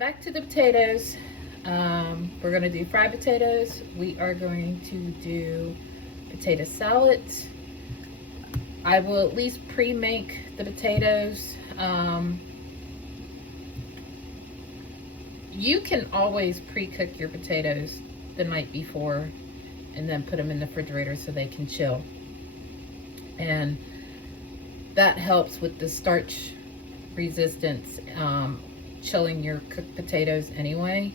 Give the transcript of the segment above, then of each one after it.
back to the potatoes. We're going to do fried potatoes. We are going to do potato salads. I will at least pre-make the potatoes. You can always pre-cook your potatoes the night before and then put them in the refrigerator so they can chill. And that helps with the starch resistance, chilling your cooked potatoes anyway.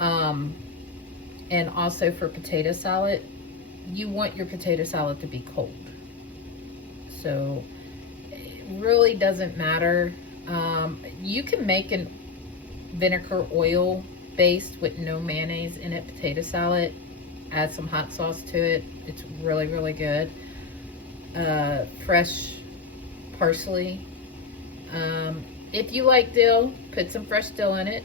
And also for potato salad, you want your potato salad to be cold. So it really doesn't matter. You can make an vinegar oil based with no mayonnaise in it potato salad. Add some hot sauce to it. It's really, really good. Fresh parsley. If you like dill, put some fresh dill in it.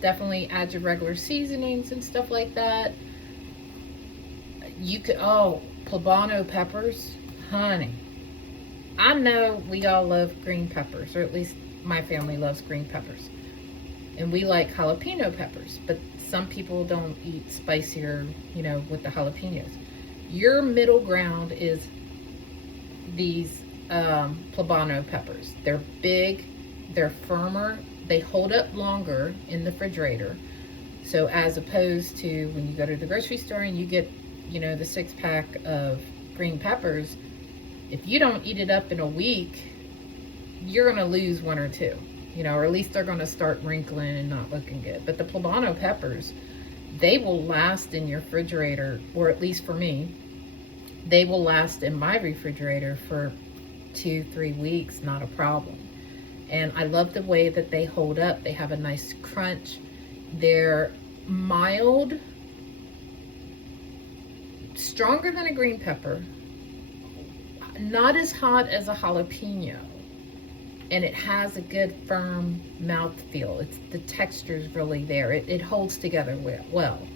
Definitely add your regular seasonings and stuff like that. You could, poblano peppers, honey. I know we all love green peppers, or at least my family loves green peppers. And we like jalapeno peppers, but some people don't eat spicier, with the jalapenos. Your middle ground is these poblano peppers. They're big, they're firmer, they hold up longer in the refrigerator. So as opposed to when you go to the grocery store and you get, the 6-pack of green peppers, if you don't eat it up in a week, you're gonna lose one or two, or at least they're gonna start wrinkling and not looking good. But the poblano peppers, they will last in your refrigerator, or at least for me, they will last in my refrigerator for 2-3 weeks, not a problem. And I love the way that they hold up. They have a nice crunch. They're mild, stronger than a green pepper, not as hot as a jalapeno, and it has a good firm mouth feel. The texture is really there. It holds together well.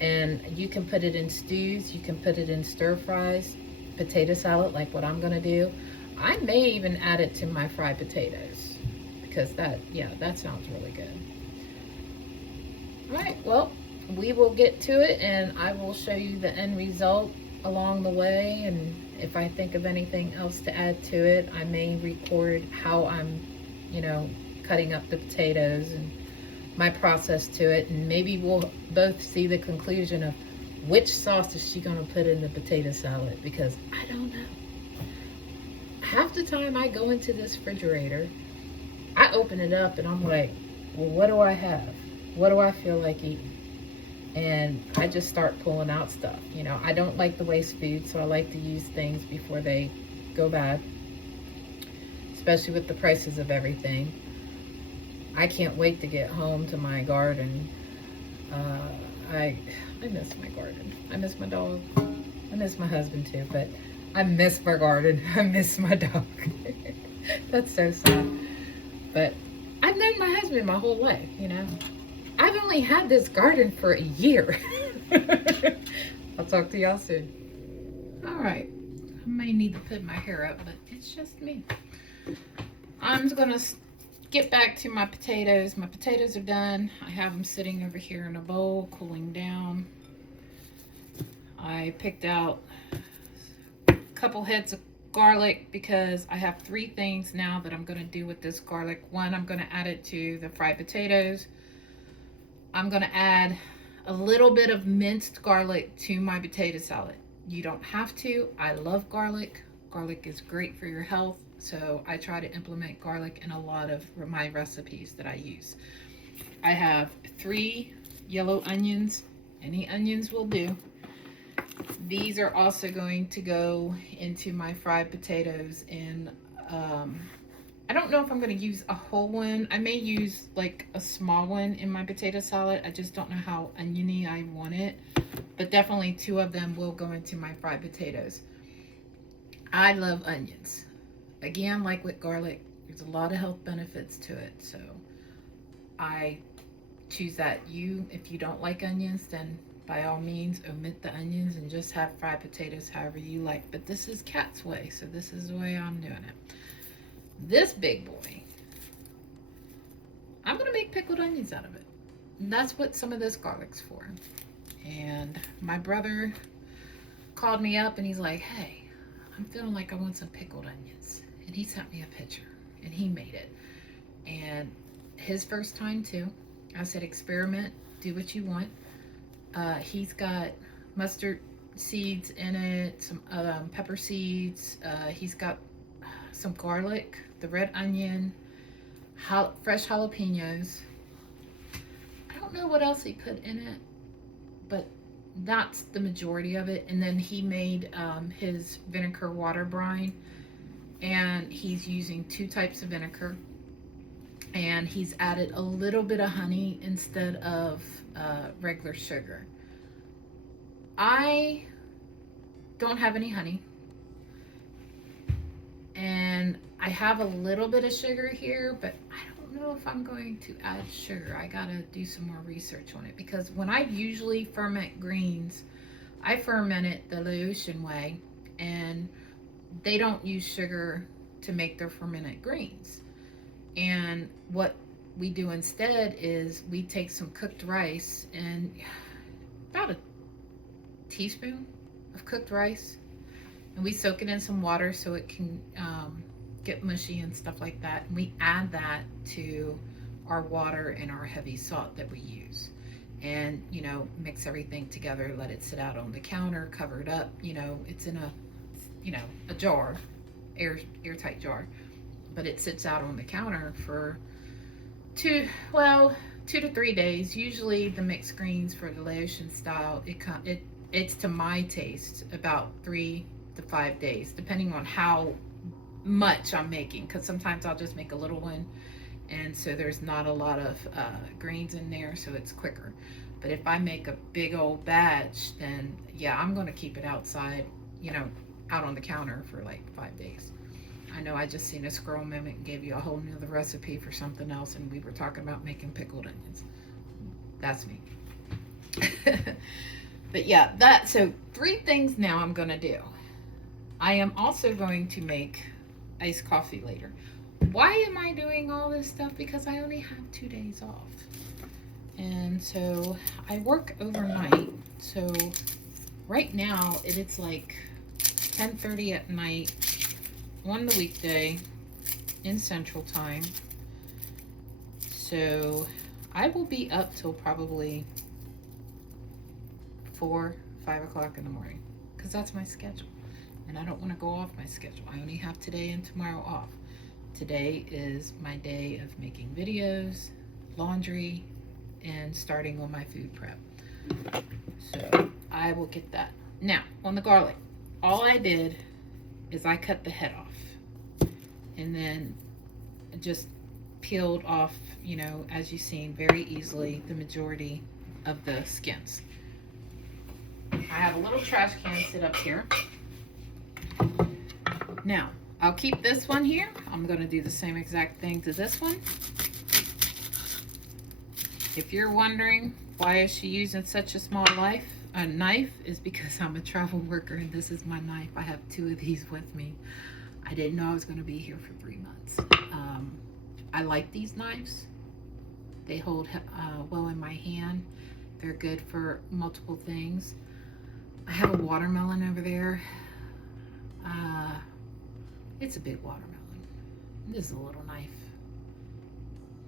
And you can put it in stews, you can put it in stir fries, potato salad like what I'm gonna do. I may even add it to my fried potatoes because that sounds really good. All right, well, we will get to it and I will show you the end result along the way. And if I think of anything else to add to it, I may record how I'm, cutting up the potatoes and my process to it. And maybe we'll both see the conclusion of which sauce is she gonna put in the potato salad, because I don't know. Half the time I go into this refrigerator, I open it up and I'm like, well, what do I have? What do I feel like eating? And I just start pulling out stuff. I don't like to waste food, so I like to use things before they go bad, especially with the prices of everything. I can't wait to get home to my garden. I miss my garden. I miss my dog. I miss my husband too, but I miss my garden. I miss my dog. That's so sad. But I've known my husband my whole life, I've only had this garden for a year. I'll talk to y'all soon. All right. I may need to put my hair up, but it's just me. I'm gonna get back to my potatoes. My potatoes are done. I have them sitting over here in a bowl, cooling down. I picked out a couple heads of garlic because I have 3 things now that I'm gonna do with this garlic. One, I'm gonna add it to the fried potatoes. I'm gonna add a little bit of minced garlic to my potato salad. You don't have to. I love garlic. Garlic is great for your health, so I try to implement garlic in a lot of my recipes that I use. I have 3 yellow onions. Any onions will do. These are also going to go into my fried potatoes, and I don't know if I'm going to use a whole one. I may use like a small one in my potato salad. I just don't know how oniony I want it, but definitely 2 of them will go into my fried potatoes. I love onions. Again, like with garlic, there's a lot of health benefits to it, so I choose that. If you don't like onions, then by all means omit the onions and just have fried potatoes however you like. But this is Kat's way, so this is the way I'm doing it. This big boy, I'm gonna make pickled onions out of it. And that's what some of this garlic's for. And my brother called me up and he's like, hey, I'm feeling like I want some pickled onions. And he sent me a picture and he made it. And his first time too. I said, experiment, do what you want. He's got mustard seeds in it, some pepper seeds. He's got some garlic, the red onion, fresh jalapenos. I don't know what else he put in it, but that's the majority of it. And then he made his vinegar water brine, and he's using 2 types of vinegar, and he's added a little bit of honey instead of regular sugar. I don't have any honey, and I have a little bit of sugar here, but I don't know if I'm going to add sugar. I gotta do some more research on it, because when I usually ferment greens, I ferment it the Laotian way, and they don't use sugar to make their fermented greens. And what we do instead is we take some cooked rice, and about a teaspoon of cooked rice, and we soak it in some water so it can get mushy and stuff like that. And we add that to our water and our heavy salt that we use, and mix everything together, let it sit out on the counter, cover it up. It's in a jar, airtight jar, but it sits out on the counter for 2 to 3 days. Usually the mixed greens for the Laotian style, it's to my taste about 3 to 5 days, depending on how much I'm making, because sometimes I'll just make a little one, and so there's not a lot of greens in there, so it's quicker. But if I make a big old batch, then yeah, I'm going to keep it outside, out on the counter for like 5 days. I know I just seen a scroll moment and gave you a whole nother recipe for something else, and we were talking about making pickled onions. That's me. But yeah, so 3 things now I'm gonna do. I am also going to make iced coffee later. Why am I doing all this stuff? Because I only have 2 days off. And so I work overnight. So right now it's like 10:30 at night on the weekday in Central Time. So I will be up till probably 4, 5 o'clock in the morning, because that's my schedule. And I don't want to go off my schedule. I only have today and tomorrow off. Today is my day of making videos, laundry, and starting on my food prep. So I will get that. Now, on the garlic, all I did is I cut the head off, and then just peeled off, as you've seen, very easily, the majority of the skins. I have a little trash can sit up here. Now, I'll keep this one here. I'm going to do the same exact thing to this one. If you're wondering why is she using such a small knife, is because I'm a travel worker and this is my knife. I have 2 of these with me. I didn't know I was going to be here for 3 months. I like these knives. They hold well in my hand. They're good for multiple things. I have a watermelon over there. It's a big watermelon. This is a little knife.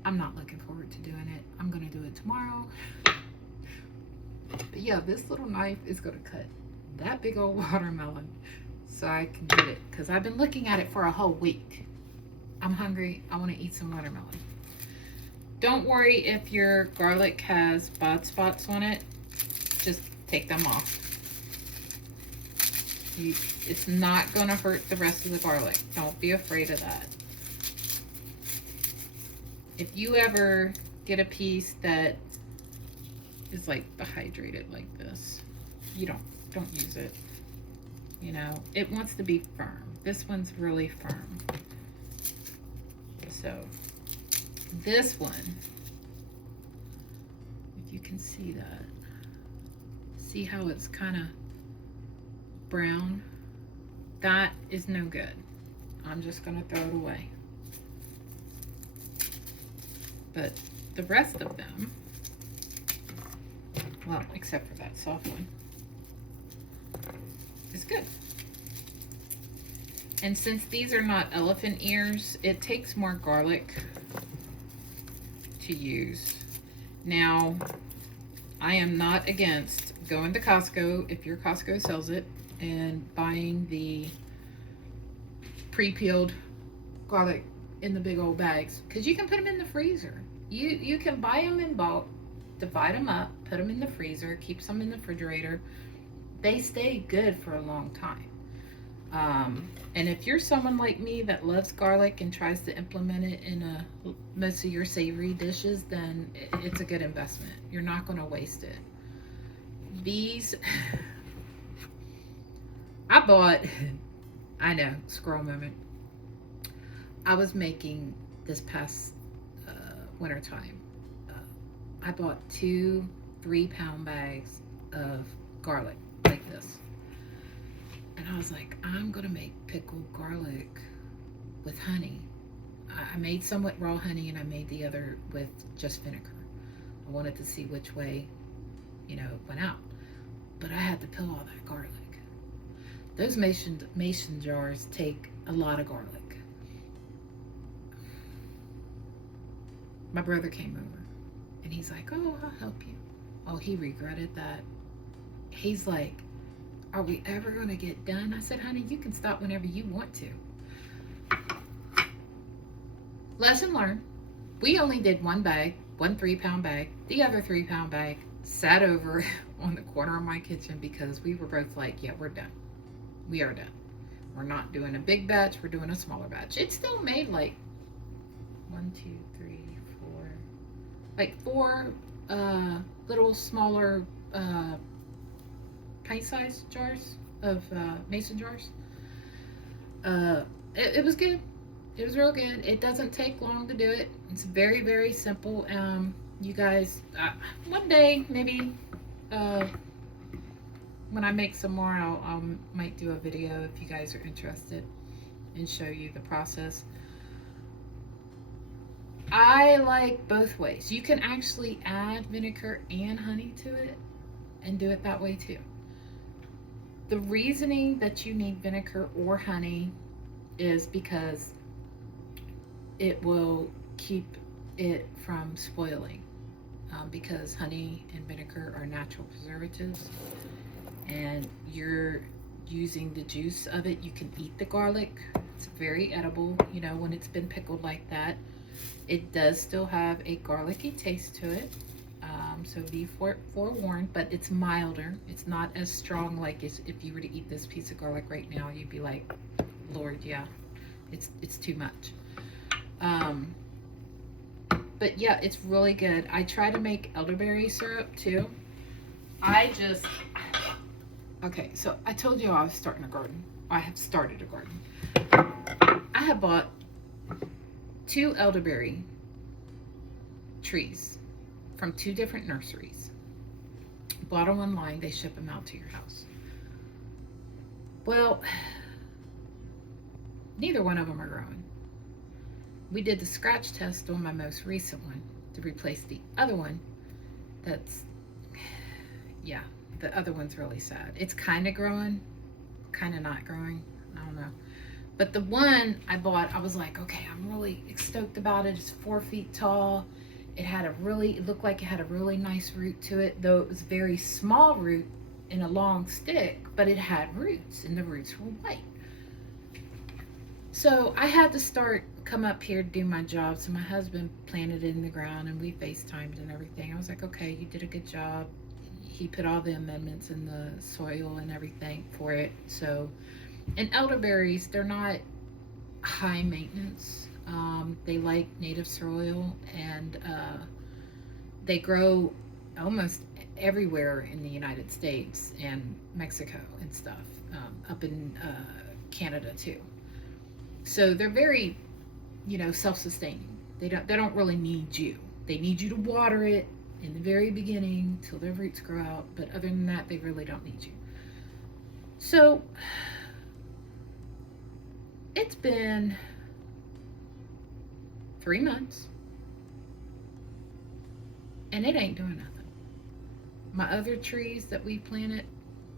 I'm not looking forward to doing it. I'm gonna do it tomorrow. But yeah, this little knife is gonna cut that big old watermelon so I can get it, because I've been looking at it for a whole week. I'm hungry. I want to eat some watermelon. Don't worry if your garlic has bud spots on it. Just take them off. It's not going to hurt the rest of the garlic. Don't be afraid of that. If you ever get a piece that is like dehydrated like this, you don't use it. It wants to be firm. This one's really firm. So this one, if you can see that, see how it's kind of brown? That is no good. I'm just gonna throw it away. but the rest of them, well, except for that soft one, is good. And since these are not elephant ears, it takes more garlic to use. Now, I am not against going to Costco, if your Costco sells it, and buying the pre-peeled garlic in the big old bags, because you can put them in the freezer. You can buy them in bulk, divide them up, put them in the freezer, keep some in the refrigerator. They stay good for a long time. And if you're someone like me that loves garlic and tries to implement it in most of your savory dishes, then it's a good investment. You're not going to waste it. These, I bought, I know, scroll moment. I was making this past winter time. I bought 2 3-pound bags of garlic like this. And I was like, I'm gonna make pickled garlic with honey. I made some with raw honey and I made the other with just vinegar. I wanted to see which way, it went out. But I had to peel all that garlic. Those mason jars take a lot of garlic. My brother came over and he's like, oh, I'll help you. Oh, he regretted that. He's like, are we ever going to get done? I said, honey, you can stop whenever you want to. Lesson learned. We only did one bag, 1 3-pound bag. The other 3-pound bag sat over on the corner of my kitchen because we were both like, yeah, we're done. We are done. We're not doing a big batch. We're doing a smaller batch. It still made like 1, 2, 3, 4, like 4 little smaller pint-sized jars of mason jars. It was good. It was real good. It doesn't take long to do it. It's very, very simple. You guys, one day maybe when I make some more, I might do a video if you guys are interested and show you the process. I like both ways. You can actually add vinegar and honey to it and do it that way too. The reasoning that you need vinegar or honey is because it will keep it from spoiling, because honey and vinegar are natural preservatives and you're using the juice of it. You can eat the garlic. It's very edible, when it's been pickled like that. It does still have a garlicky taste to it. So be forewarned, but it's milder. It's not as strong like if you were to eat this piece of garlic right now, you'd be like, Lord, yeah, it's too much. But yeah, it's really good. I try to make elderberry syrup too. Okay, so I told you I was starting a garden. I have started a garden. I have bought 2 elderberry trees from 2 different nurseries. Bought them online, they ship them out to your house. Well, neither one of them are growing. We did the scratch test on my most recent one to replace the other one. Yeah, the other one's really sad. It's kind of growing, kind of not growing. I don't know. But the one I bought, I was like, okay, I'm really stoked about it. It's 4 feet tall. It looked like it had a really nice root to it, though it was very small root in a long stick, but it had roots and the roots were white. So I had to come up here to do my job. So my husband planted it in the ground and we FaceTimed and everything. I was like, okay, you did a good job. He put all the amendments in the soil and everything for it. So, and elderberries, they're not high maintenance. They like native soil and they grow almost everywhere in the United States and Mexico and stuff, up in Canada too. So they're very, self-sustaining. They don't really need you. They need you to water it in the very beginning till their roots grow out, but other than that, they really don't need you. So it's been 3 months and it ain't doing nothing. My other trees that we planted,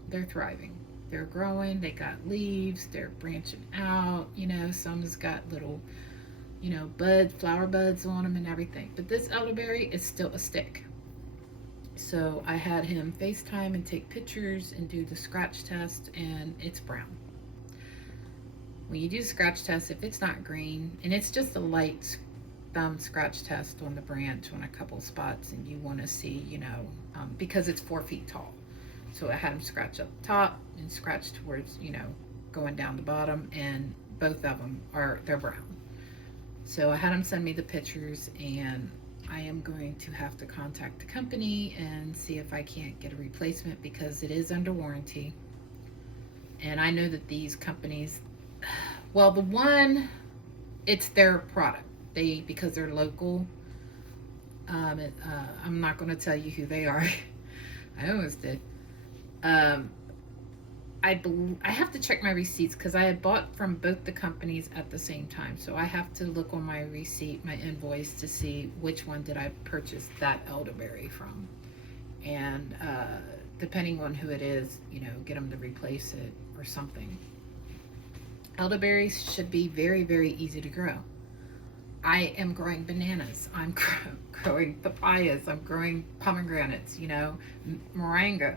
they're thriving. They're growing, they got leaves, they're branching out, you know, some has got little, you know, buds, flower buds on them and everything. But this elderberry is still a stick. So I had him FaceTime and take pictures and do the scratch test, and it's brown. When you do the scratch test, if it's not green, and it's just a light thumb scratch test on the branch on a couple spots, and you want to see, you know, because it's 4 feet tall. So I had him scratch up the top and scratch towards, you know, going down the bottom, and both of them they're brown. So I had him send me the pictures, and I am going to have to contact the company and see if I can't get a replacement, because it is under warranty. And I know that these companies, well, the one, it's their product. Because they're local, I'm not going to tell you who they are. I almost did. I have to check my receipts, because I had bought from both the companies at the same time. So I have to look on my receipt, my invoice, to see which one did I purchase that elderberry from. And depending on who it is, you know, get them to replace it or something. Elderberries should be very, very easy to grow. I am growing bananas, I'm growing papayas, I'm growing pomegranates, you know, moringa.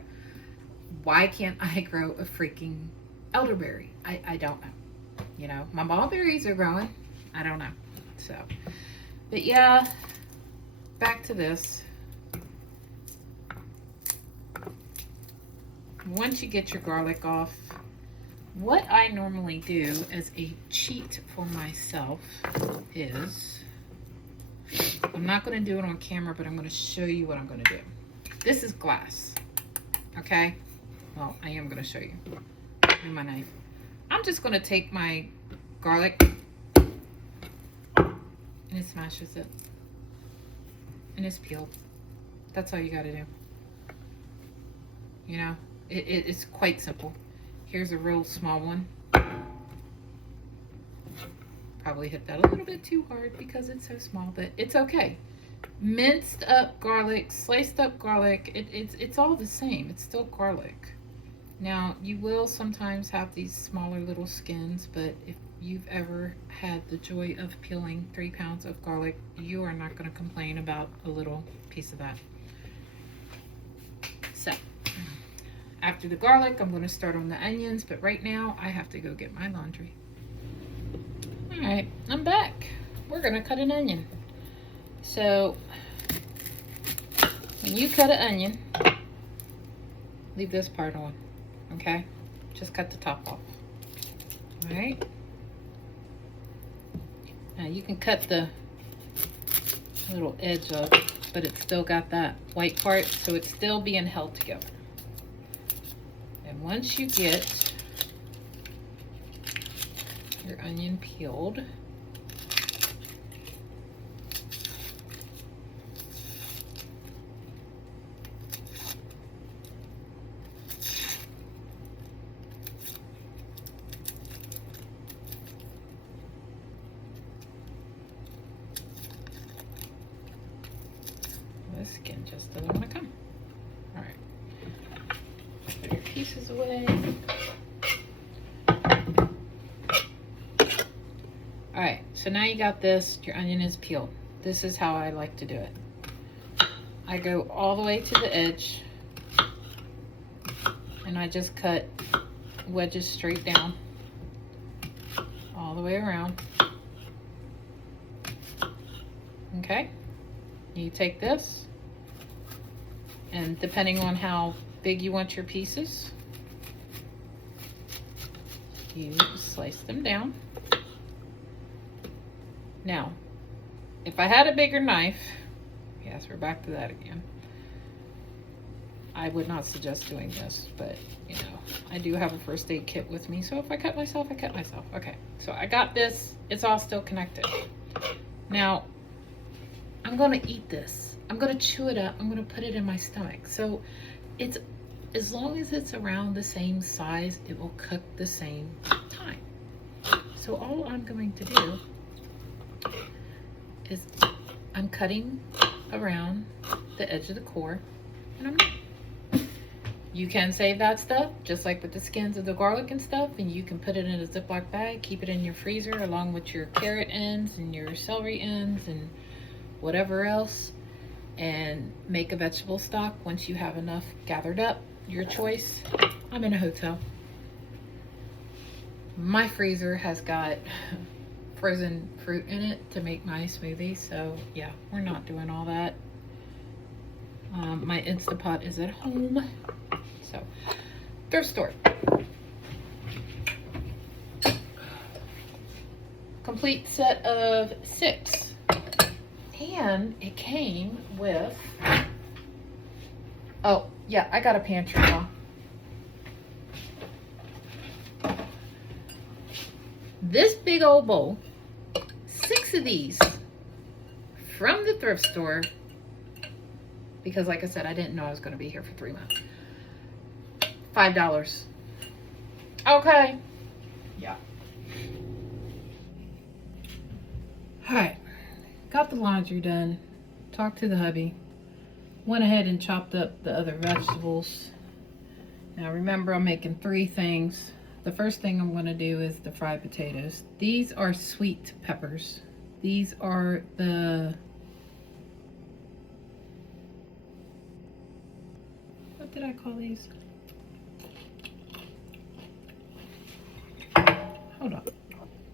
Why can't I grow a freaking elderberry? I don't know. You know, my mulberries are growing. I don't know. So, but yeah, back to this. Once you get your garlic off, what I normally do as a cheat for myself is, I'm not going to do it on camera, but I'm going to show you what I'm going to do. This is glass, okay? Well, I am going to show you with my knife. I'm just going to take my garlic, and it smashes it, and it's peeled. That's all you got to do. You know, it's quite simple. Here's a real small one. Probably hit that a little bit too hard because it's so small, but it's okay. Minced up garlic, sliced up garlic, it's all the same. It's still garlic. Now, you will sometimes have these smaller little skins, but if you've ever had the joy of peeling 3 pounds of garlic, you are not going to complain about a little piece of that. So, after the garlic, I'm going to start on the onions, but right now I have to go get my laundry. All right, I'm back. We're going to cut an onion. So, when you cut an onion, leave this part on, okay? Just cut the top off. All right? Now, you can cut the little edge off, but it's still got that white part, so it's still being held together. And once you get your onion peeled, the skin just doesn't want to come. All right. Put your pieces away. All right, so now you got this, your onion is peeled. This is how I like to do it. I go all the way to the edge, and I just cut wedges straight down, all the way around. Okay, you take this, and depending on how big you want your pieces, you slice them down. Now, if I had a bigger knife, yes, we're back to that again, I would not suggest doing this, but you know, I do have a first aid kit with me, so if I cut myself, I cut myself. Okay, so I got this, it's all still connected. Now, I'm gonna eat this. I'm gonna chew it up, I'm gonna put it in my stomach. So it's, as long as it's around the same size, it will cook the same time. So all I'm going to do is I'm cutting around the edge of the core, and I'm done. You can save that stuff, just like with the skins of the garlic and stuff, and you can put it in a Ziploc bag, keep it in your freezer along with your carrot ends and your celery ends and whatever else, and make a vegetable stock once you have enough gathered up. Your choice. I'm in a hotel. My freezer has got frozen fruit in it to make my smoothie, so yeah, we're not doing all that. My Instapot is at home. So, thrift store. Complete set of 6. And it came with, oh yeah, I got a pantry, huh? This big old bowl, 6 of these from the thrift store, because like I said, I didn't know I was going to be here for 3 months. $5. Okay. Yeah. All right. Got the laundry done. Talked to the hubby. Went ahead and chopped up the other vegetables. Now remember, I'm making 3 things. The first thing I'm going to do is the fried potatoes. These are sweet peppers. These are the... what did I call these? Hold on.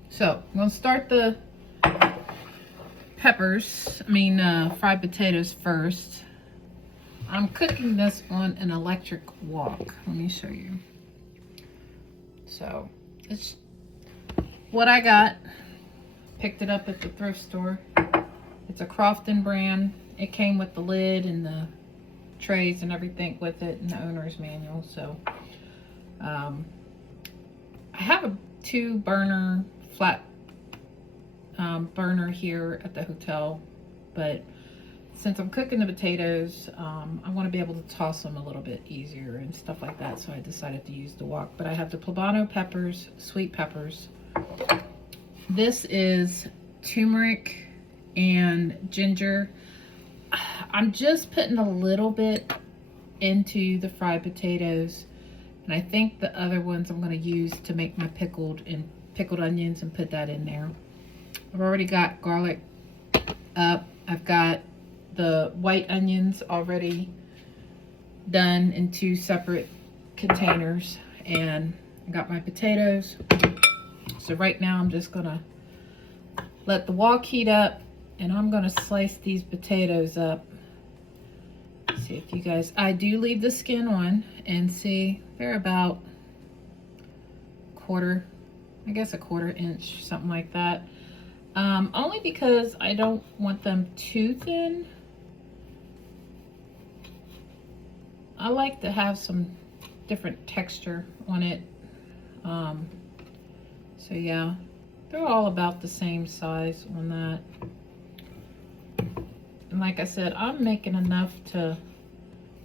So, I'm going to start the fried potatoes first. I'm cooking this on an electric wok. Let me show you. So, it's what I got. Picked it up at the thrift store. It's a Crofton brand. It came with the lid and the trays and everything with it, and the owner's manual. So, I have a 2-burner flat burner here at the hotel, but since I'm cooking the potatoes, I want to be able to toss them a little bit easier and stuff like that, so I decided to use the wok. But I have the poblano peppers, sweet peppers. This is turmeric and ginger. I'm just putting a little bit into the fried potatoes, and I think the other ones I'm going to use to make my pickled onions and put that in there. I've already got garlic up. I've got the white onions already done in 2 separate containers, and I got my potatoes. So right now I'm just gonna let the wok heat up, and I'm gonna slice these potatoes up. See if you guys, I do leave the skin on, and see, they're about a quarter inch, something like that. Only because I don't want them too thin. I like to have some different texture on it. So yeah, they're all about the same size on that. And like I said, I'm making enough to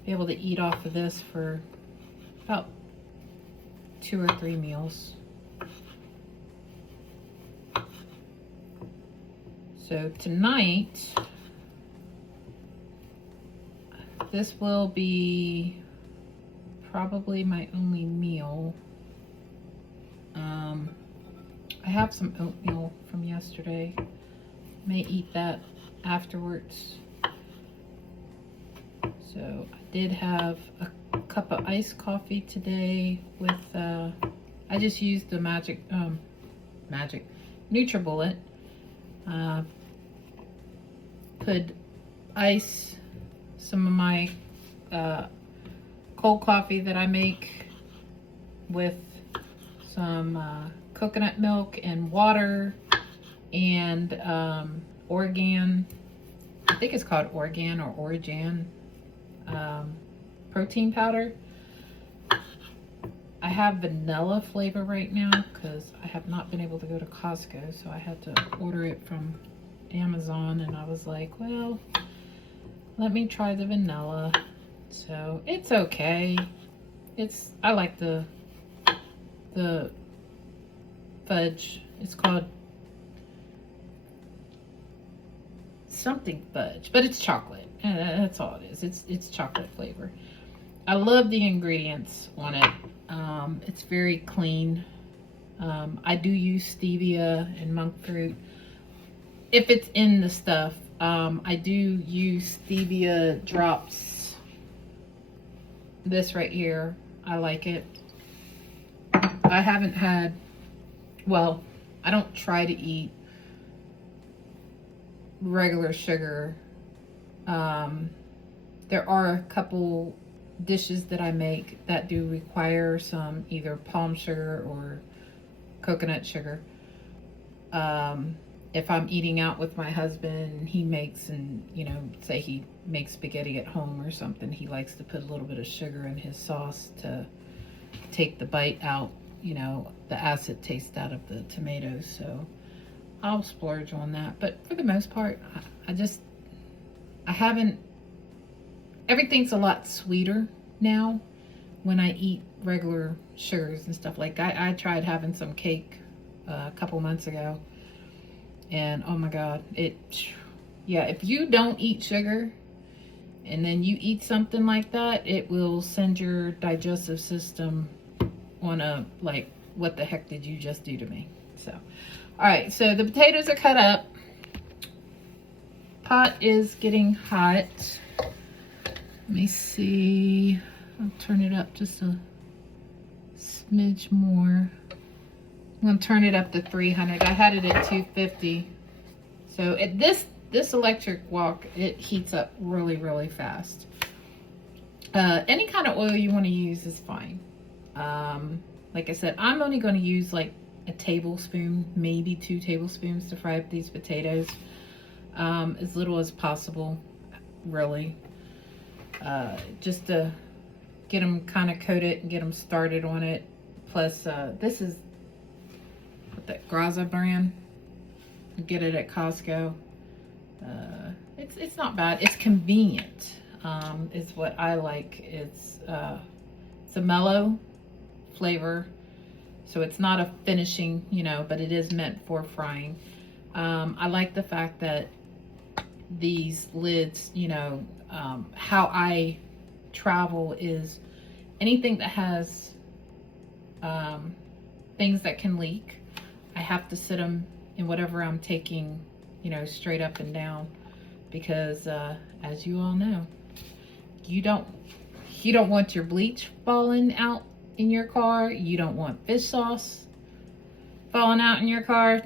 be able to eat off of this for about 2 or 3 meals. So tonight, this will be probably my only meal. I have some oatmeal from yesterday. May eat that afterwards. So I did have a cup of iced coffee today with, I just used the NutriBullet. Put ice, some of my cold coffee that I make with some coconut milk and water and Organ, I think it's called Organ or Origan protein powder. I have vanilla flavor right now because I have not been able to go to Costco, so I had to order it from Amazon, and I was like, well, let me try the vanilla. So it's okay. I like the fudge. It's called something fudge, but it's chocolate. And that's all it is. It's chocolate flavor. I love the ingredients on it. It's very clean. I do use stevia and monk fruit if it's in the stuff. I do use stevia drops. This right here, I like it. I haven't had, well, I don't try to eat regular sugar. There are a couple dishes that I make that do require some either palm sugar or coconut sugar. If I'm eating out with my husband, he makes, and you know, say he makes spaghetti at home or something, he likes to put a little bit of sugar in his sauce to take the bite out, you know, the acid taste out of the tomatoes. So I'll splurge on that. But for the most part, I haven't, everything's a lot sweeter now when I eat regular sugars and stuff. Like I tried having some cake a couple months ago, and oh my God, yeah, if you don't eat sugar and then you eat something like that, it will send your digestive system on a, like, what the heck did you just do to me? So, all right, so the potatoes are cut up. Pot is getting hot. Let me see. I'll turn it up just a smidge more. I'm gonna turn it up to 300. I had it at 250. So this electric wok, it heats up really, really fast. Any kind of oil you want to use is fine. Like I said, I'm only going to use like a tablespoon, maybe 2 tablespoons to fry up these potatoes. As little as possible, really. Just to get them kind of coated and get them started on it. Plus, this is that Graza brand. You get it at Costco. It's not bad. It's convenient. Is what I like. It's a mellow flavor, so it's not a finishing, you know, but it is meant for frying. I like the fact that these lids, you know, how I travel is anything that has things that can leak, I have to sit them in whatever I'm taking, you know, straight up and down, because as you all know, you don't want your bleach falling out in your car. You don't want fish sauce falling out in your car.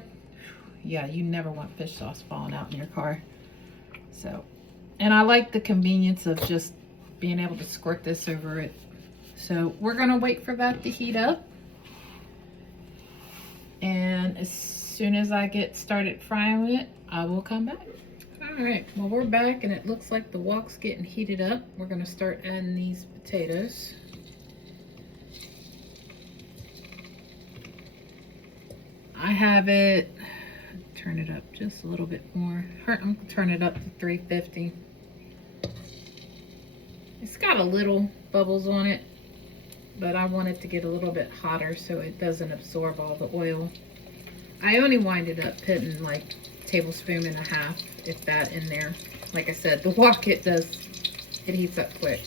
Yeah, you never want fish sauce falling out in your car. So, and I like the convenience of just being able to squirt this over it. So we're gonna wait for that to heat up, and as soon as I get started frying it, I will come back. All right, well, we're back and it looks like the wok's getting heated up. We're gonna start adding these potatoes. I have it, turn it up just a little bit more. I'm gonna turn it up to 350. It's got a little bubbles on it, but I want it to get a little bit hotter so it doesn't absorb all the oil. I only winded up putting like a tablespoon and a half, if that, in there. Like I said, the wok, it heats up quick.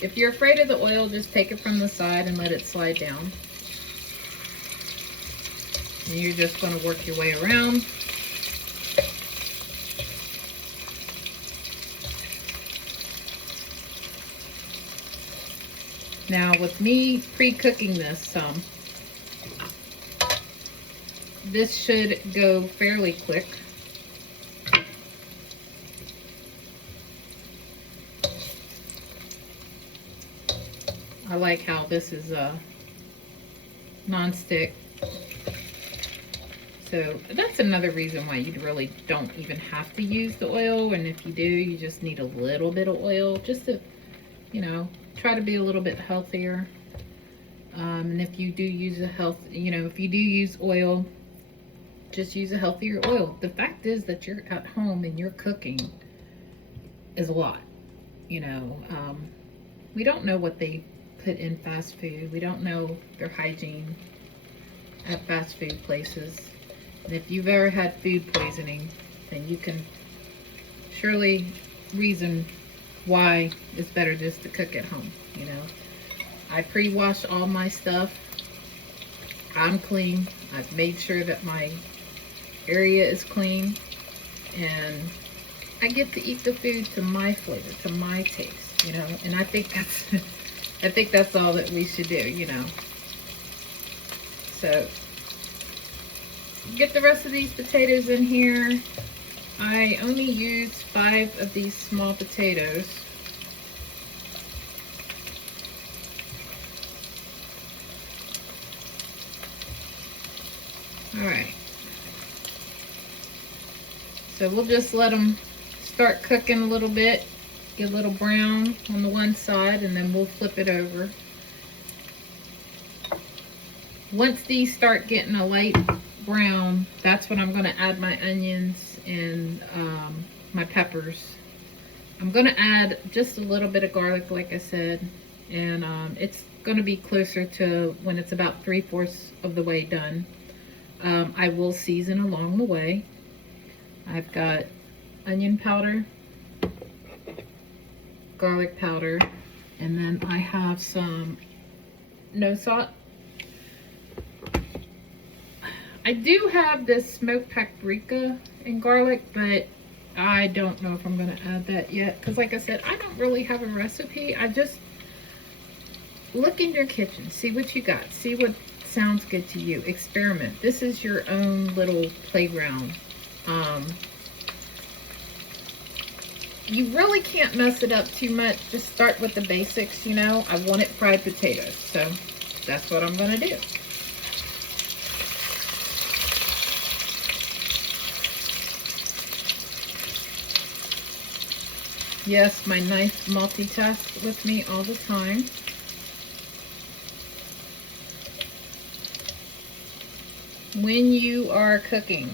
If you're afraid of the oil, just take it from the side and let it slide down. And you're just going to work your way around. Now, with me pre-cooking this this should go fairly quick. I like how this is non-stick. So that's another reason why you really don't even have to use the oil. And if you do, you just need a little bit of oil just to, you know, try to be a little bit healthier. And if you do use if you do use oil, just use a healthier oil. The fact is that you're at home and you're cooking is a lot. You know, we don't know what they put in fast food. We don't know their hygiene at fast food places. And if you've ever had food poisoning, and you can surely reason why it's better just to cook at home, you know. I pre-wash all my stuff. I'm clean. I've made sure that my area is clean, and I get to eat the food to my flavor, to my taste, you know. And I think that's I think that's all that we should do, you know. So get the rest of these potatoes in here. I only used 5 of these small potatoes. All right. So we'll just let them start cooking a little bit, get a little brown on the one side, and then we'll flip it over. Once these start getting a light brown, that's when I'm going to add my onions and my peppers. I'm going to add just a little bit of garlic, like I said, and it's going to be closer to when it's about 3/4 of the way done. I will season along the way. I've got onion powder, garlic powder, and then I have some no salt. I do have this smoked paprika and garlic, but I don't know if I'm going to add that yet, because like I said, I don't really have a recipe. I just look in your kitchen, see what you got, see what sounds good to you, experiment. This is your own little playground. You really can't mess it up too much. Just start with the basics, you know. I wanted fried potatoes, so that's what I'm going to do. Yes, my knife multitasks with me all the time. When you are cooking,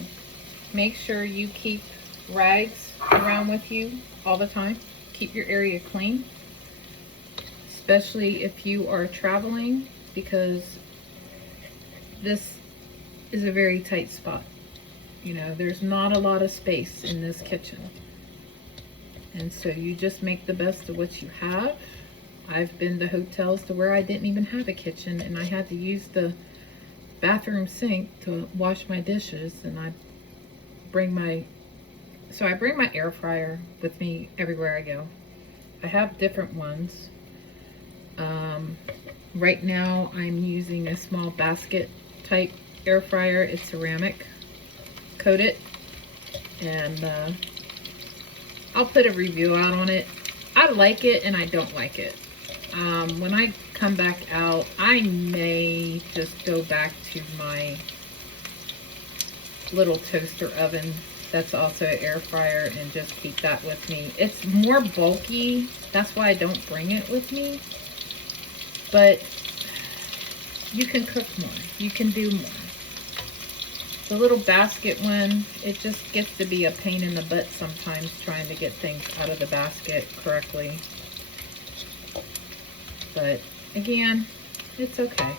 make sure you keep rags around with you all the time. Keep your area clean, especially if you are traveling, because this is a very tight spot. You know, there's not a lot of space in this kitchen. And so you just make the best of what you have. I've been to hotels to where I didn't even have a kitchen, and I had to use the bathroom sink to wash my dishes, and I bring my air fryer with me everywhere I go. I have different ones. Right now I'm using a small basket type air fryer. It's ceramic coated, and I'll put a review out on it. I like it and I don't like it. When I come back out, I may just go back to my little toaster oven that's also an air fryer and just keep that with me. It's more bulky, that's why I don't bring it with me. But you can cook more, you can do more. The little basket one, it just gets to be a pain in the butt sometimes trying to get things out of the basket correctly. But again, it's okay.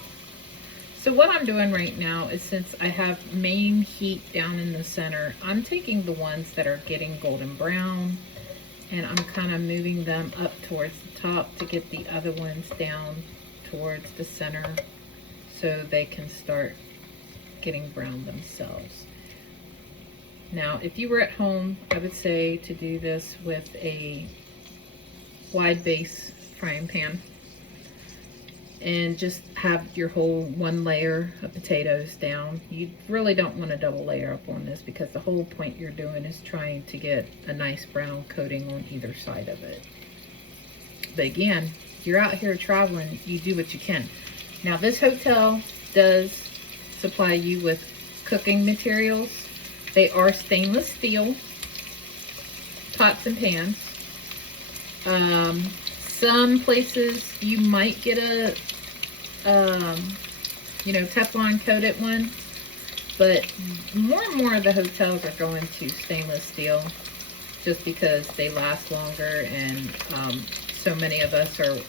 So what I'm doing right now is, since I have main heat down in the center, I'm taking the ones that are getting golden brown and I'm kind of moving them up towards the top to get the other ones down towards the center so they can start getting brown themselves. Now, if you were at home, I would say to do this with a wide base frying pan and just have your whole one layer of potatoes down. You really don't want to double layer up on this, because the whole point you're doing is trying to get a nice brown coating on either side of it. But again, if you're out here traveling, you do what you can. Now, this hotel does supply you with cooking materials. They are stainless steel pots and pans. Some places you might get a Teflon coated one, but more and more of the hotels are going to stainless steel just because they last longer, and so many of us are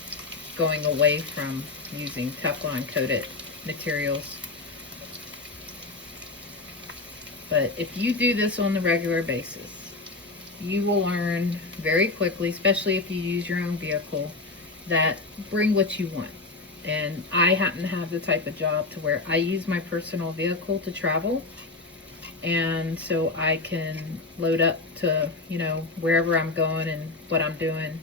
going away from using Teflon coated materials. But if you do this on the regular basis, you will learn very quickly, especially if you use your own vehicle, that bring what you want. And I happen to have the type of job to where I use my personal vehicle to travel. And so I can load up to, you know, wherever I'm going and what I'm doing.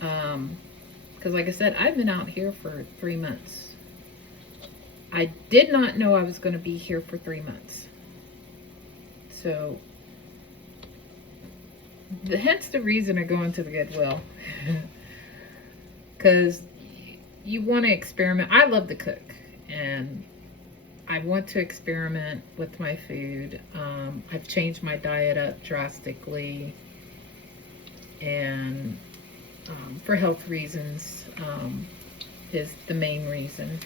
Because like I said, I've been out here for 3 months. I did not know I was going to be here for 3 months. So, hence the reason of going to the Goodwill. Because you want to experiment. I love to cook, and I want to experiment with my food. I've changed my diet up drastically, and for health reasons is the main reason.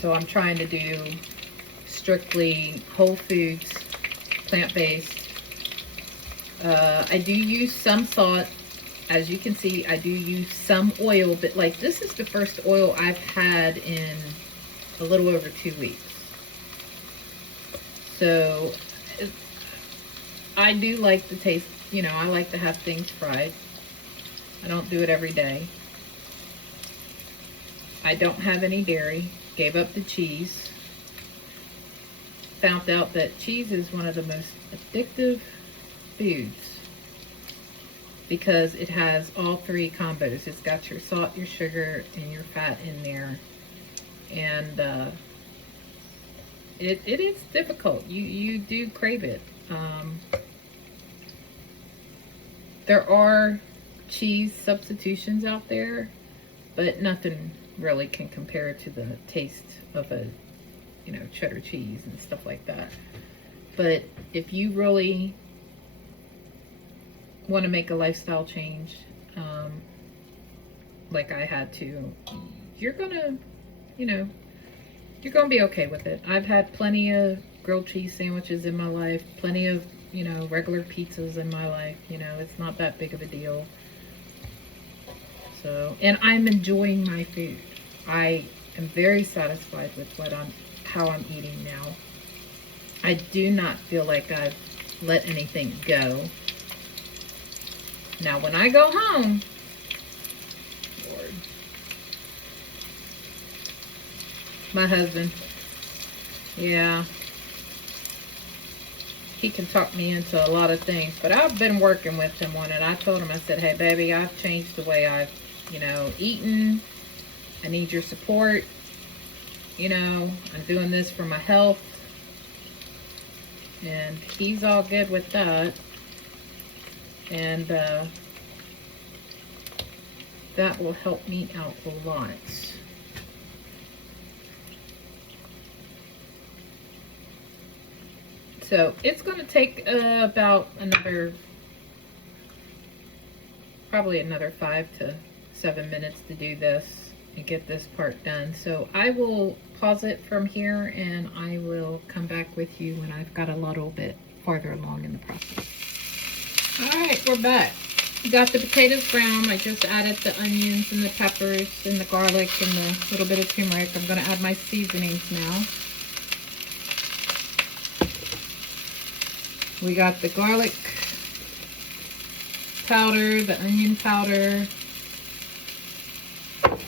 So I'm trying to do strictly whole foods, plant-based. I do use some salt. As you can see, I do use some oil, but like this is the first oil I've had in a little over 2 weeks. So I do like the taste, you know, I like to have things fried. I don't do it every day. I don't have any dairy. Gave up the cheese. Found out that cheese is one of the most addictive foods because it has all three combos. It's got your salt, your sugar, and your fat in there. And it is difficult. You do crave it. There are cheese substitutions out there, but nothing really can compare to the taste of a, you know, cheddar cheese and stuff like that. But if you really want to make a lifestyle change, like I had to, you're gonna, you know, you're gonna be okay with it. I've had plenty of grilled cheese sandwiches in my life, plenty of, you know, regular pizzas in my life. You know, it's not that big of a deal. So, and I'm enjoying my food. I am very satisfied with how I'm eating now. I do not feel like I've let anything go. Now, when I go home, Lord, my husband, yeah, he can talk me into a lot of things, but I've been working with him on it. I told him, I said, hey, baby, I've changed the way I've, you know, eaten. I need your support. You know, I'm doing this for my health. And he's all good with that. And that will help me out a lot. So it's going to take about probably another 5 to 7 minutes to do this and get this part done. So I will pause it from here and I will come back with you when I've got a little bit farther along in the process. All right, we're back. We got the potatoes brown. I just added the onions and the peppers and the garlic and the little bit of turmeric. I'm going to add my seasonings now. We got the garlic powder, the onion powder.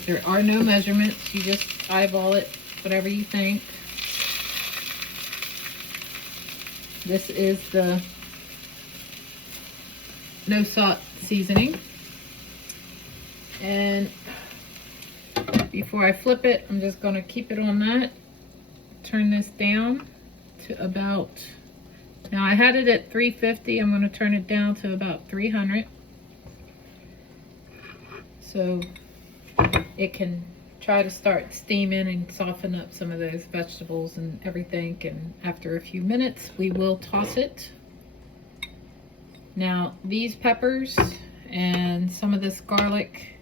There are no measurements. You just eyeball it, whatever you think. This is the no salt seasoning. And before I flip it, I'm just going to keep it on that. Turn this down to about, now I had it at 350. I'm going to turn it down to about 300. So it can try to start steaming and soften up some of those vegetables and everything. And after a few minutes, we will toss it. Now, these peppers and some of this garlic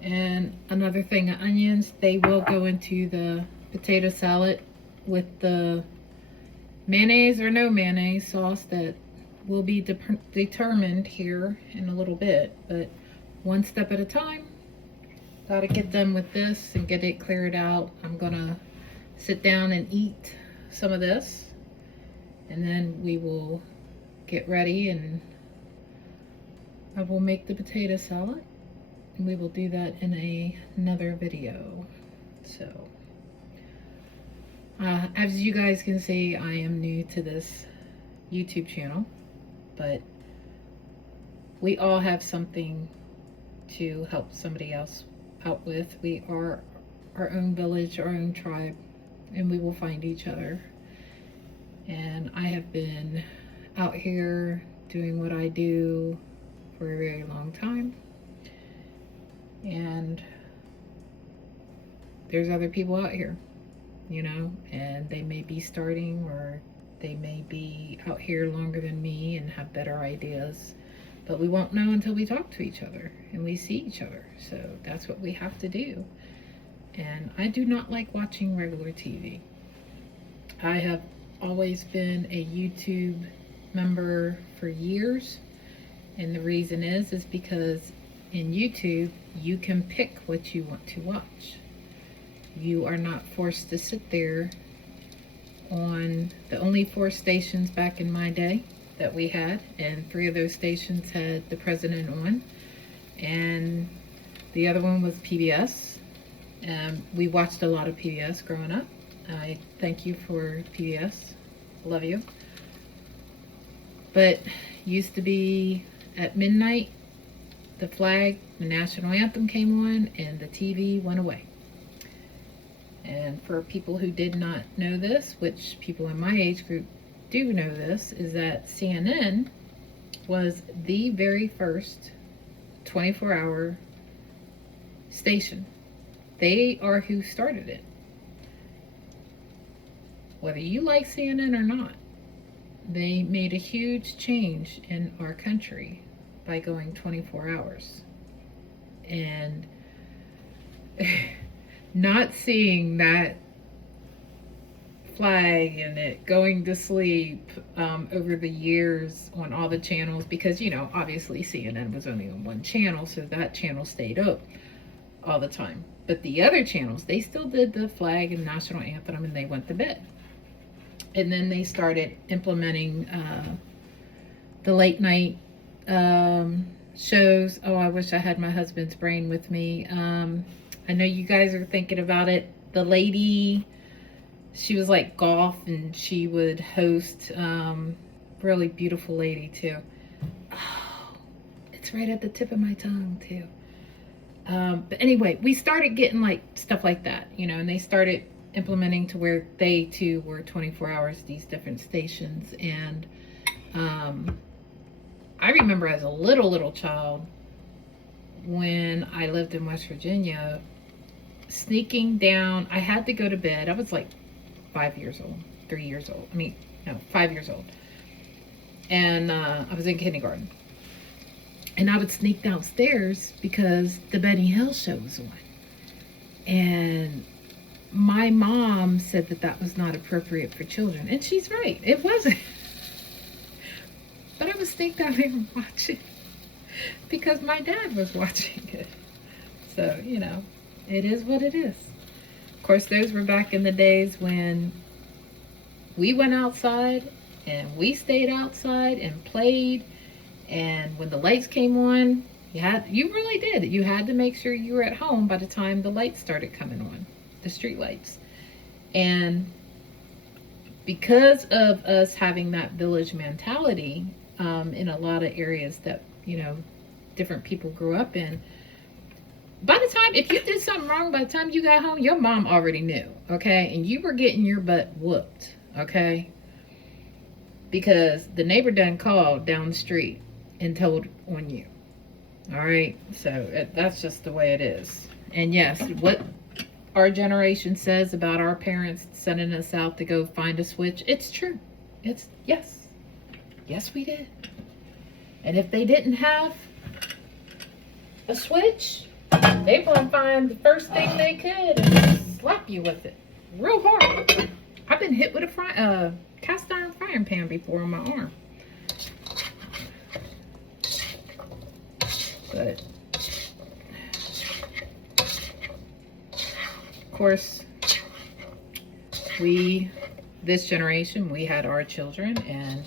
and another thing of onions, they will go into the potato salad with the mayonnaise or no mayonnaise sauce that will be determined here in a little bit. But one step at a time. Gotta get done with this and get it cleared out. I'm gonna sit down and eat some of this, and then we will get ready and I will make the potato salad, and we will do that in another video. So as you guys can see, I am new to this YouTube channel, but we all have something to help somebody else out with. We are our own village, our own tribe, and we will find each other. And I have been out here doing what I do for a very long time, and there's other people out here, you know, and they may be starting, or they may be out here longer than me and have better ideas, but we won't know until we talk to each other and we see each other. So that's what we have to do. And I do not like watching regular TV. I have always been a YouTube member for years, and the reason is because in YouTube you can pick what you want to watch. You are not forced to sit there on the only 4 stations back in my day that we had, and 3 of those stations had the president on, and the other one was PBS. We watched a lot of PBS growing up. I thank you for PBS. Love you. But used to be at midnight, the flag, the national anthem came on, and the TV went away. And for people who did not know this, which people in my age group do know this, is that CNN was the very first 24-hour station. They are who started it. Whether you like CNN or not, they made a huge change in our country by going 24 hours. And not seeing that flag and it going to sleep over the years on all the channels, because, you know, obviously CNN was only on one channel, so that channel stayed up all the time. But the other channels, they still did the flag and national anthem, and they went to bed. And then they started implementing the late night shows. Oh, I wish I had my husband's brain with me. I know you guys are thinking about it. The lady, she was like golf, and she would host, really beautiful lady too. Oh, it's right at the tip of my tongue too. But anyway, we started getting like stuff like that, you know, and they started implementing to where they too were 24 hours, these different stations. And I remember as a little child, when I lived in West Virginia, sneaking down, I had to go to bed. I was like 5 years old, 3 years old. 5 years old. And I was in kindergarten. And I would sneak downstairs because the Benny Hill show was on. And my mom said that that was not appropriate for children. And she's right, it wasn't. But I would sneak down there and watch it because my dad was watching it. So, you know, it is what it is. Of course, those were back in the days when we went outside and we stayed outside and played. And when the lights came on, you really did. You had to make sure you were at home by the time the lights started coming on, the street lights. And because of us having that village mentality in a lot of areas that, you know, different people grew up in, by the time, if you did something wrong, by the time you got home, your mom already knew, okay? And you were getting your butt whooped, okay? Because the neighbor done called down the street and told on you, all right? So that's just the way it is. And yes, what our generation says about our parents sending us out to go find a switch, it's true. It's, yes, we did. And if they didn't have a switch, they gonna find the first thing they could and slap you with it real hard. I've been hit with a cast iron frying pan before on my arm. But of course, we this generation, we had our children, and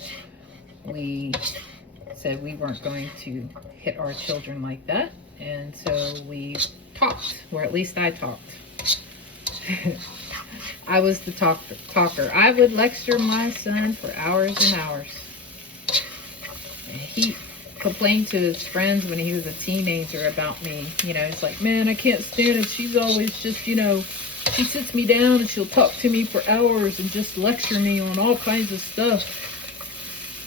we said we weren't going to hit our children like that. And so we talked, or at least I talked. I was the talker. I would lecture my son for hours and hours. And he complained to his friends when he was a teenager about me. You know, it's like, man, I can't stand it. She's always just, you know, she sits me down and she'll talk to me for hours and just lecture me on all kinds of stuff.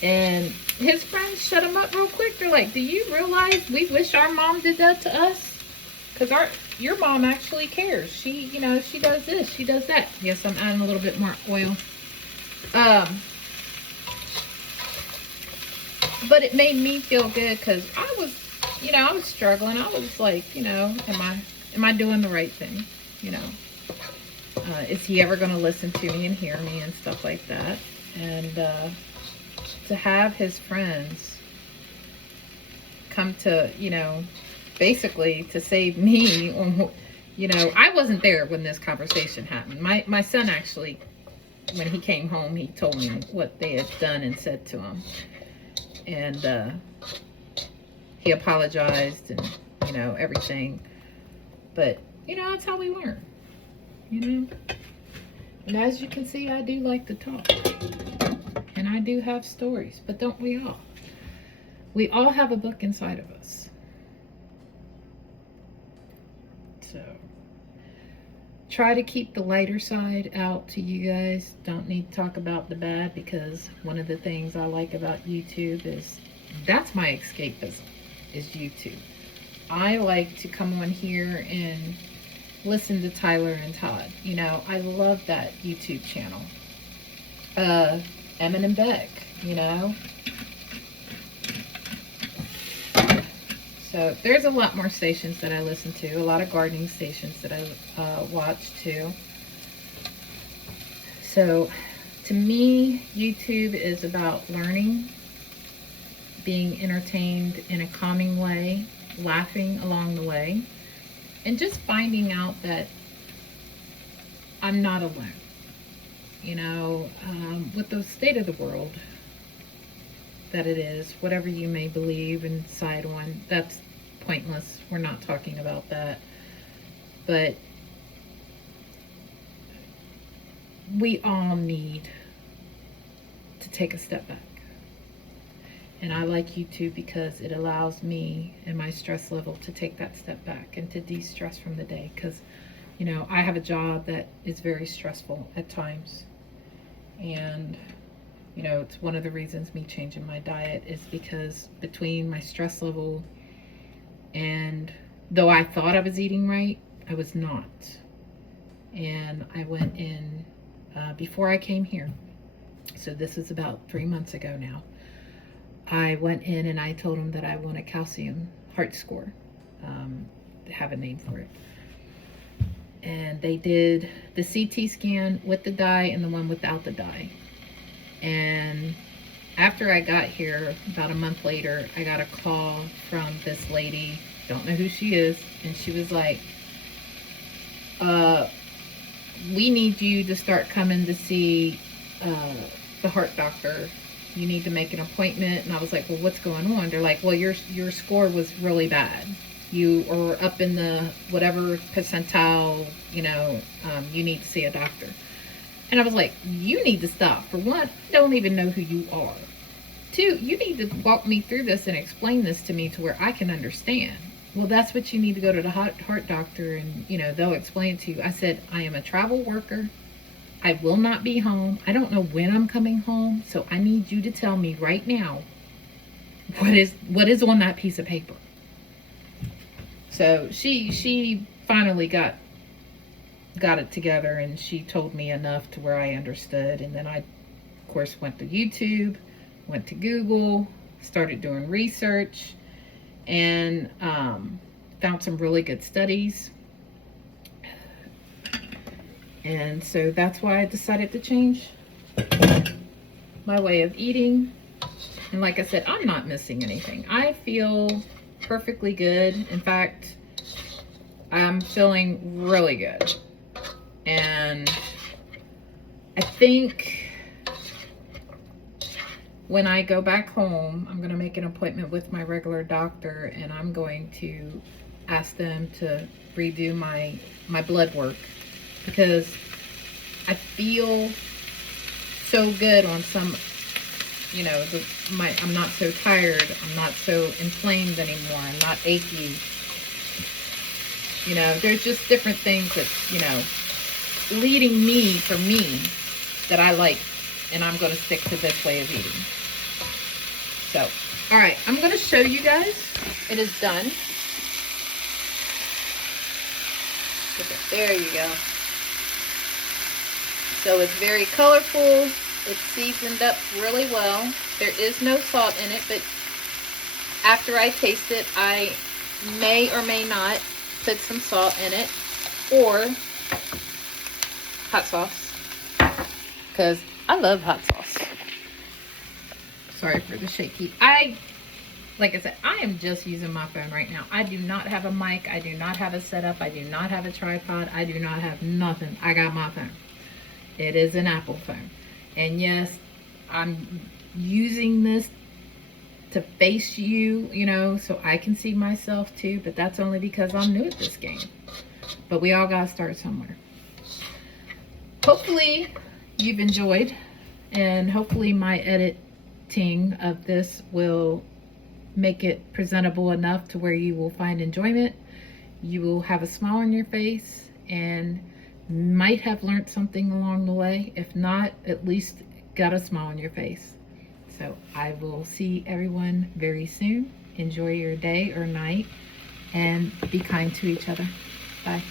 And his friends shut him up real quick. They're like, do you realize we wish our mom did that to us? Because your mom actually cares. She, you know, she does this, she does that. Yes, I'm adding a little bit more oil. But it made me feel good because I was, you know, I was struggling. I was like, you know, am I doing the right thing? You know, is he ever going to listen to me and hear me and stuff like that? And to have his friends come to, you know, basically to save me, you know, I wasn't there when this conversation happened. My son actually, when he came home, he told me what they had done and said to him. And he apologized and, you know, everything. But, you know, that's how we learn, you know. And as you can see, I do like to talk. And I do have stories, but don't we all? We all have a book inside of us. So try to keep the lighter side out to you guys. Don't need to talk about the bad, because one of the things I like about YouTube is that's my escapism, is YouTube. I like to come on here and listen to Tyler and Todd. You know, I love that YouTube channel. Emmett and Beck, you know. So there's a lot more stations that I listen to, a lot of gardening stations that I watch too. So to me, YouTube is about learning, being entertained in a calming way, laughing along the way, and just finding out that I'm not alone. You know, with the state of the world that it is, whatever you may believe inside one, that's pointless. We're not talking about that. But we all need to take a step back. And I like YouTube because it allows me and my stress level to take that step back and to de-stress from the day. Because, you know, I have a job that is very stressful at times. And, you know, it's one of the reasons me changing my diet is because between my stress level and though I thought I was eating right, I was not. And I went in before I came here. So this is about 3 months ago now. I went in and I told them that I want a calcium heart score. They have a name for it. And they did the CT scan with the dye and the one without the dye. And after I got here, about a month later, I got a call from this lady, don't know who she is, and she was like, we need you to start coming to see the heart doctor. You need to make an appointment. And I was like, well, what's going on? They're like, well, your score was really bad. You are up in the whatever percentile, you know, you need to see a doctor. And I was like, you need to stop. For one, I don't even know who you are. Two, you need to walk me through this and explain this to me to where I can understand. Well, that's what you need to go to the heart doctor and, you know, they'll explain it to you. I said, I am a travel worker. I will not be home. I don't know when I'm coming home. So I need you to tell me right now what is on that piece of paper. So she finally got it together, and she told me enough to where I understood. And then I, of course, went to YouTube, went to Google, started doing research, and found some really good studies. And so that's why I decided to change my way of eating. And like I said, I'm not missing anything. I feel perfectly good. In fact, I'm feeling really good. And I think when I go back home, I'm going to make an appointment with my regular doctor, and I'm going to ask them to redo my blood work, because I feel so good on some, you know, I'm not so tired, I'm not so inflamed anymore, I'm not achy. You know, there's just different things that, you know, leading me for me that I like, and I'm going to stick to this way of eating. So, all right, I'm going to show you guys. It is done. There you go. So it's very colorful. It's seasoned up really well. There is no salt in it, but after I taste it, I may or may not put some salt in it, or hot sauce, because I love hot sauce. Sorry for the shaky. Like I said, I am just using my phone right now. I do not have a mic. I do not have a setup. I do not have a tripod. I do not have nothing. I got my phone. It is an Apple phone. And yes, I'm using this to face you, you know, so I can see myself too, but that's only because I'm new at this game. But we all gotta start somewhere. Hopefully you've enjoyed, and hopefully my editing of this will make it presentable enough to where you will find enjoyment, you will have a smile on your face, and might have learned something along the way. If not, at least got a smile on your face. So I will see everyone very soon. Enjoy your day or night, and be kind to each other. Bye.